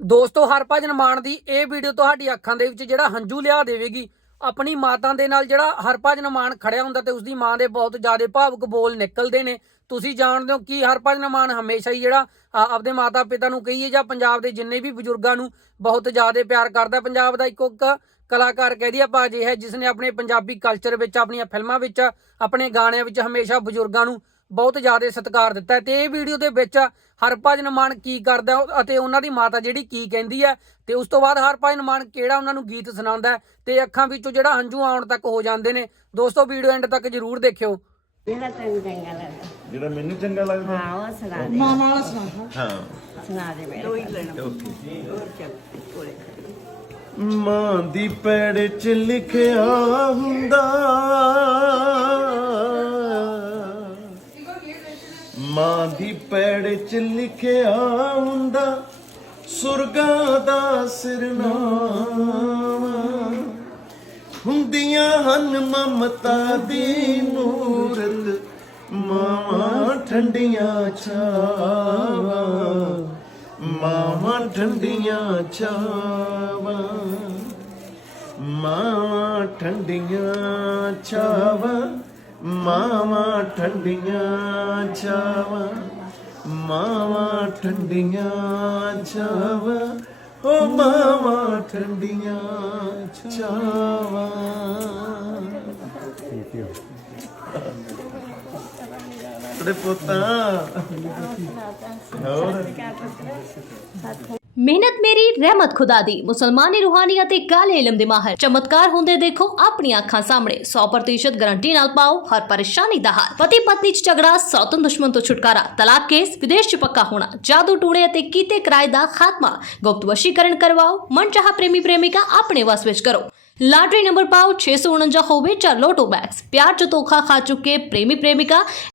ਦੋਸਤੋ ਹਰਭਜਨ ਮਾਨ ਦੀ ਇਹ ਵੀਡੀਓ ਤੁਹਾਡੀ ਅੱਖਾਂ ਦੇ ਵਿੱਚ ਜਿਹੜਾ ਹੰਝੂ ਲਿਆ ਦੇਵੇਗੀ। ਆਪਣੀ ਮਾਤਾ ਦੇ ਨਾਲ ਜਿਹੜਾ ਹਰਭਜਨ ਮਾਨ ਖੜਿਆ ਹੁੰਦਾ ਤੇ ਉਸਦੀ ਮਾਂ ਦੇ ਬਹੁਤ ਜ਼ਿਆਦਾ ਭਾਵੁਕ ਬੋਲ ਨਿਕਲਦੇ ਨੇ। ਤੁਸੀਂ ਜਾਣਦੇ ਹੋ ਕਿ ਹਰਭਜਨ ਮਾਨ ਹਮੇਸ਼ਾ ਹੀ ਜਿਹੜਾ ਆਪਦੇ ਮਾਤਾ ਪਿਤਾ ਨੂੰ ਕਹੀਏ ਜਾਂ ਪੰਜਾਬ ਦੇ ਜਿੰਨੇ ਵੀ ਬਜ਼ੁਰਗਾਂ ਨੂੰ ਬਹੁਤ ਜ਼ਿਆਦਾ ਪਿਆਰ ਕਰਦਾ। ਪੰਜਾਬ ਦਾ ਇੱਕੋ ਇੱਕ ਕਲਾਕਾਰ ਕਹਿ ਦਈਏ ਆਪਾਂ ਅਜੇ ਹੈ ਜਿਸ ਨੇ ਆਪਣੇ ਪੰਜਾਬੀ ਕਲਚਰ ਵਿੱਚ, ਆਪਣੀਆਂ ਫਿਲਮਾਂ ਵਿੱਚ, ਆਪਣੇ ਗਾਣਿਆਂ ਵਿੱਚ ਹਮੇਸ਼ਾ ਬਜ਼ੁਰਗਾਂ ਨੂੰ ਬਹੁਤ ਜ਼ਿਆਦਾ ਸਤਿਕਾਰ ਦਿੱਤਾ ਤੇ ਇਹ ਵੀਡੀਓ ਦੇ ਵਿੱਚ ਹਰਭਜਨ ਮਾਨ ਕੀ ਕਰਦਾ ਹੈ ਅਤੇ ਉਹਨਾਂ ਦੀ ਮਾਤਾ ਜਿਹੜੀ ਕੀ ਕਹਿੰਦੀ ਹੈ। ਤੇ ਉਸ ਤੋਂ ਬਾਅਦ ਹਰਭਜਨ ਮਾਨ ਕਿਹੜਾ ਉਹਨਾਂ ਨੂੰ ਗੀਤ ਸੁਣਾਉਂਦਾ ਹੈ ਤੇ ਅੱਖਾਂ ਵਿੱਚੋਂ ਜਿਹੜਾ ਹੰਝੂ ਆਉਣ ਤੱਕ ਹੋ ਜਾਂਦੇ ਨੇ। ਦੋਸਤੋ ਵੀਡੀਓ ਐਂਡ ਤੱਕ ਜਰੂਰ ਦੇਖਿਓ। ਜਿਹੜਾ ਤੈਨੂੰ ਚੰਗਾ ਲੱਗਦਾ। ਜਿਹੜਾ ਮੈਨੂੰ ਚੰਗਾ ਲੱਗਦਾ। ਹਾਂ ਉਹ ਸੁਣਾ ਦੇ। ਮਾਮਾ ਵਾਲਾ ਸੁਣਾ। ਹਾਂ। ਸੁਣਾ ਦੇ ਮੇਰੇ। ਦੋ ਹੀ ਲੈਣਾ। ਮਾਂ ਦੀ ਪੈੜ ਚ ਲਿਖਿਆ ਹੁੰਦਾ। ਮਾਂ ਦੀ ਪੈੜ ਚ ਲਿਖਿਆ ਹੁੰਦਾ, ਸੁਰਗਾ ਦਾ ਸਿਰਨਾਵਾ ਹੁੰਦੀਆਂ ਹਨ ਮਮਤਾ ਦੀ ਮੂਰਤ, ਮਾਵਾਂ ਠੰਡੀਆਂ ਛਾਵਾਂ। ਮਾਵਾਂ ਠੰਡੀਆਂ ਛਾਵਾਂ। ਮਾਵਾਂ ਠੰਡੀਆਂ ਛਾਵਾਂ। ਮਾਵਾਂ ਠੰਡੀਆਂ ਛਾਵਾਂ ਮਾਵਾਂ ਠੰਡੀਆਂ ਛਾਵਾਂ ਓ ਮਾਵਾਂ ਠੰਡੀਆਂ ਛਾਵਾਂ ਤੇਰੇ ਪੁੱਤਾਂ। ਹੋਰ? ਮਿਹਨਤ ਮੇਰੀ, ਰਹਿਮਤ ਖੁਦਾ ਦੀ। ਮੁਸਲਮਾਨੀ ਰੂਹਾਨੀ ਅਤੇ ਕਾਲੇ ਇਲਮ ਦੇ ਮਾਹਰ। ਚਮਤਕਾਰ ਹੁੰਦੇ ਦੇਖੋ ਆਪਣੀਆਂ ਅੱਖਾਂ ਸਾਹਮਣੇ। 100% ਗਾਰੰਟੀ ਨਾਲ ਪਾਓ ਹਰ ਪਰੇਸ਼ਾਨੀ ਦਾ ਹੱਲ। ਪਤੀ ਪਤਨੀ ਚ ਝਗੜਾ ਸੌਤਨ ਦੁਸ਼ਮਣ ਤੋਂ ਛੁਟਕਾਰਾ। ਤਲਾਕ ਕੇਸ, ਵਿਦੇਸ਼ ਚ ਪੱਕਾ ਹੋਣਾ। ਜਾਦੂ ਟੂਣੇ ਅਤੇ ਕੀਤੇ ਕਿਰਾਏ ਦਾ ਖਾਤਮਾ। ਗੁਪਤ ਵਸ਼ੀਕਰਨ ਕਰਵਾਓ। ਮਨਚਾਹਾ ਪ੍ਰੇਮੀ ਪ੍ਰੇਮਿਕਾ ਆਪਣੇ ਵਸ ਵਿੱਚ ਕਰੋ। ਲਾਟਰੀ ਨੰਬਰ ਪਾਓ 649 ਹੋਵੇ ਚਾਰ ਲੋਟੋ ਬੈਕਸ ਪਿਆਰ ਚ ਧੋਖਾ ਖਾ ਚੁੱਕੇ ਪ੍ਰੇਮੀ ਪ੍ਰੇਮਿਕਾ।